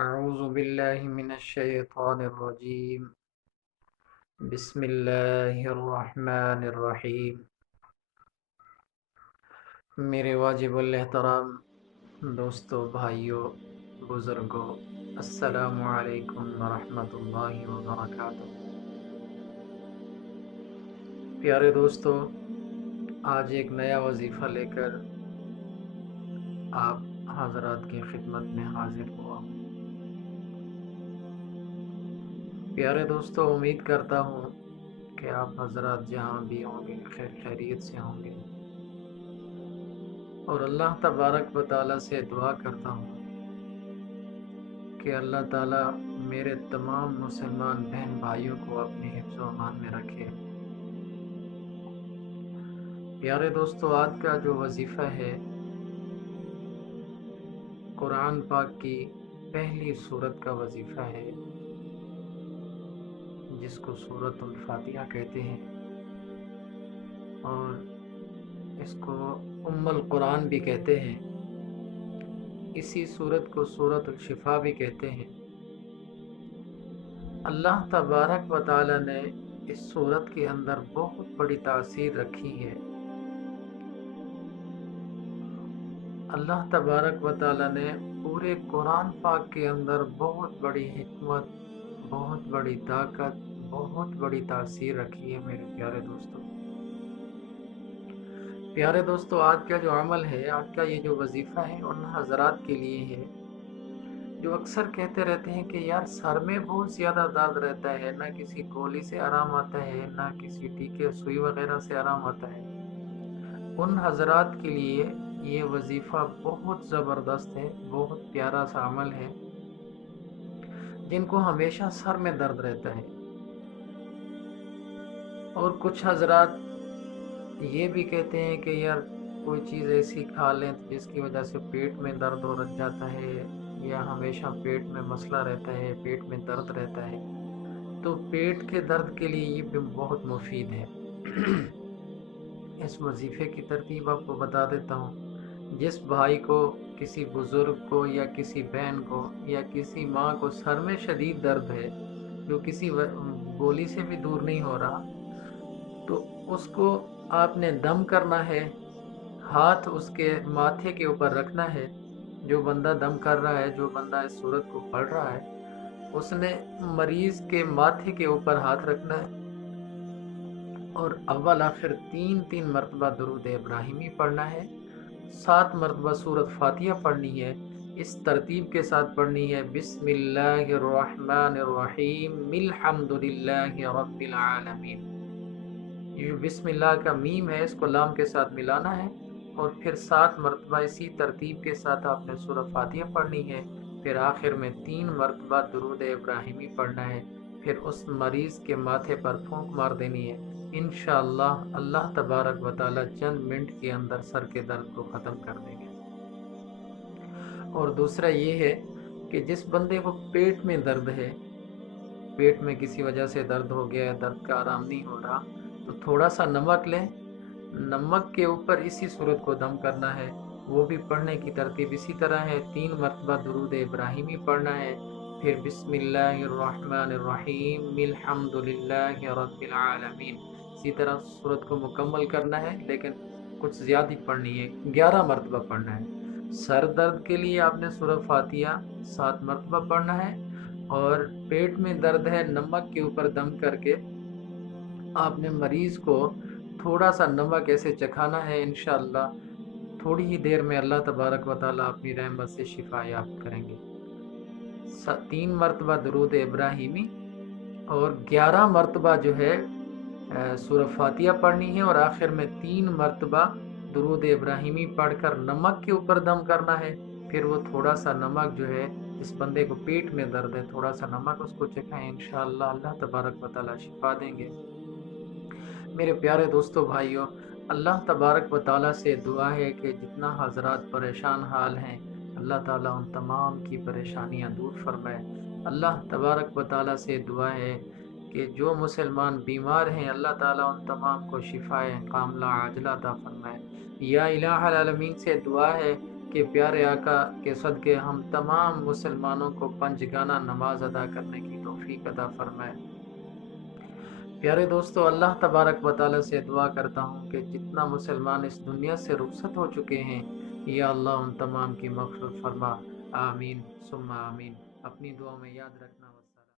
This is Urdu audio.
أعوذ بالله من الشيطان الرجيم. بسم الله الرحمن الرحیم. میرے واجب الاحترام دوستو، بھائیوں، بزرگوں، السلام علیکم ورحمۃ اللہ وبرکاتہ. پیارے دوستو، آج ایک نیا وظیفہ لے کر آپ حضرات کی خدمت میں حاضر ہوا ہوں. پیارے دوستو، امید کرتا ہوں کہ آپ حضرات جہاں بھی ہوں گے خیر خیریت سے ہوں گے، اور اللہ تبارک و تعالیٰ سے دعا کرتا ہوں کہ اللہ تعالیٰ میرے تمام مسلمان بہن بھائیوں کو اپنی حفظ و امان میں رکھے. پیارے دوستو، آج کا جو وظیفہ ہے قرآن پاک کی پہلی سورت کا وظیفہ ہے، جس کو سورۃ الفاتحہ کہتے ہیں، اور اس کو ام القرآن بھی کہتے ہیں. اسی سورت کو سورۃ الشفا بھی کہتے ہیں. اللہ تبارک و تعالی نے اس سورت کے اندر بہت بڑی تاثیر رکھی ہے. اللہ تبارک و تعالی نے پورے قرآن پاک کے اندر بہت بڑی حکمت، بہت بڑی طاقت، بہت بڑی تاثیر رکھی ہے. میرے پیارے دوستو، آج کا جو عمل ہے، آج کا یہ جو وظیفہ ہے، ان حضرات کے لیے ہے جو اکثر کہتے رہتے ہیں کہ یار سر میں بہت زیادہ درد رہتا ہے، نہ کسی گولی سے آرام آتا ہے، نہ کسی ٹیکے سوئی وغیرہ سے آرام آتا ہے. ان حضرات کے لیے یہ وظیفہ بہت زبردست ہے، بہت پیارا سا عمل ہے. جن کو ہمیشہ سر میں درد رہتا ہے، اور کچھ حضرات یہ بھی کہتے ہیں کہ یار کوئی چیز ایسی کھا لیں جس کی وجہ سے پیٹ میں درد ہو جاتا ہے، یا ہمیشہ پیٹ میں مسئلہ رہتا ہے، پیٹ میں درد رہتا ہے، تو پیٹ کے درد کے لیے یہ بھی بہت مفید ہے. اس وظیفے کی ترتیب آپ کو بتا دیتا ہوں. جس بھائی کو، کسی بزرگ کو، یا کسی بہن کو، یا کسی ماں کو سر میں شدید درد ہے، جو کسی گولی سے بھی دور نہیں ہو رہا، تو اس کو آپ نے دم کرنا ہے. ہاتھ اس کے ماتھے کے اوپر رکھنا ہے. جو بندہ دم کر رہا ہے، جو بندہ اس سورت کو پڑھ رہا ہے، اس نے مریض کے ماتھے کے اوپر ہاتھ رکھنا ہے، اور اول آخر 3 مرتبہ درود ابراہیمی پڑھنا ہے. 7 مرتبہ سورۃ فاتحہ پڑھنی ہے. اس ترتیب کے ساتھ پڑھنی ہے: بسم اللہ الرحمن الرحیم الحمد للہ رب العالمین. یہ جو بسم اللہ کا میم ہے، اس کو لام کے ساتھ ملانا ہے، اور پھر 7 مرتبہ اسی ترتیب کے ساتھ آپ نے سورۃ فاتحہ پڑھنی ہے. پھر آخر میں 3 مرتبہ درود ابراہیمی پڑھنا ہے. پھر اس مریض کے ماتھے پر پھونک مار دینی ہے. انشاءاللہ اللہ تبارک و تعالی چند منٹ کے اندر سر کے درد کو ختم کر دیں گے. اور دوسرا یہ ہے کہ جس بندے کو پیٹ میں درد ہے، پیٹ میں کسی وجہ سے درد ہو گیا ہے، درد کا آرام نہیں ہو رہا، تو تھوڑا سا نمک لیں. نمک کے اوپر اسی سورت کو دم کرنا ہے. وہ بھی پڑھنے کی ترتیب اسی طرح ہے: 3 مرتبہ درود ابراہیمی پڑھنا ہے، پھر بسم اللہ الرحمن الرحیم الحمد للہ رب العالمین. اسی طرح سورت کو مکمل کرنا ہے، لیکن کچھ زیادہ پڑھنی ہے، 11 مرتبہ پڑھنا ہے. سر درد کے لیے آپ نے سورۃ فاتحہ 7 مرتبہ پڑھنا ہے، اور پیٹ میں درد ہے، نمک کے اوپر دم کر کے آپ نے مریض کو تھوڑا سا نمک ایسے چکھانا ہے. انشاءاللہ تھوڑی ہی دیر میں اللہ تبارک و تعالیٰ اپنی رحمت سے شفا یافتہ کریں گے. 3 مرتبہ درود ابراہیمی اور 11 مرتبہ جو ہے سورۃ فاتحہ پڑھنی ہے، اور آخر میں 3 مرتبہ درود ابراہیمی پڑھ کر نمک کے اوپر دم کرنا ہے. پھر وہ تھوڑا سا نمک جو ہے، جس بندے کو پیٹ میں درد ہے، تھوڑا سا نمک اس کو چکھائیں. انشاءاللہ اللہ تبارک و تعالیٰ شفا دیں گے. میرے پیارے دوستو، بھائیوں، اللہ تبارک و تعالیٰ سے دعا ہے کہ جتنا حضرات پریشان حال ہیں، اللہ تعالیٰ ان تمام کی پریشانیاں دور فرمائے. اللہ تبارک و تعالیٰ سے دعا ہے کہ جو مسلمان بیمار ہیں، اللہ تعالیٰ ان تمام کو شفائے کاملہ عاجلہ عطا فرمائے. یا الہ العالمین سے دعا ہے کہ پیارے آقا کے صدقے ہم تمام مسلمانوں کو پنجگانہ نماز ادا کرنے کی توفیق عطا فرمائے۔ پیارے دوستو، اللہ تبارک و تعالیٰ سے دعا کرتا ہوں کہ جتنا مسلمان اس دنیا سے رخصت ہو چکے ہیں، یا اللہ ان تمام کی مغفرت فرما۔ آمین ثم آمین۔ اپنی دعا میں یاد رکھنا۔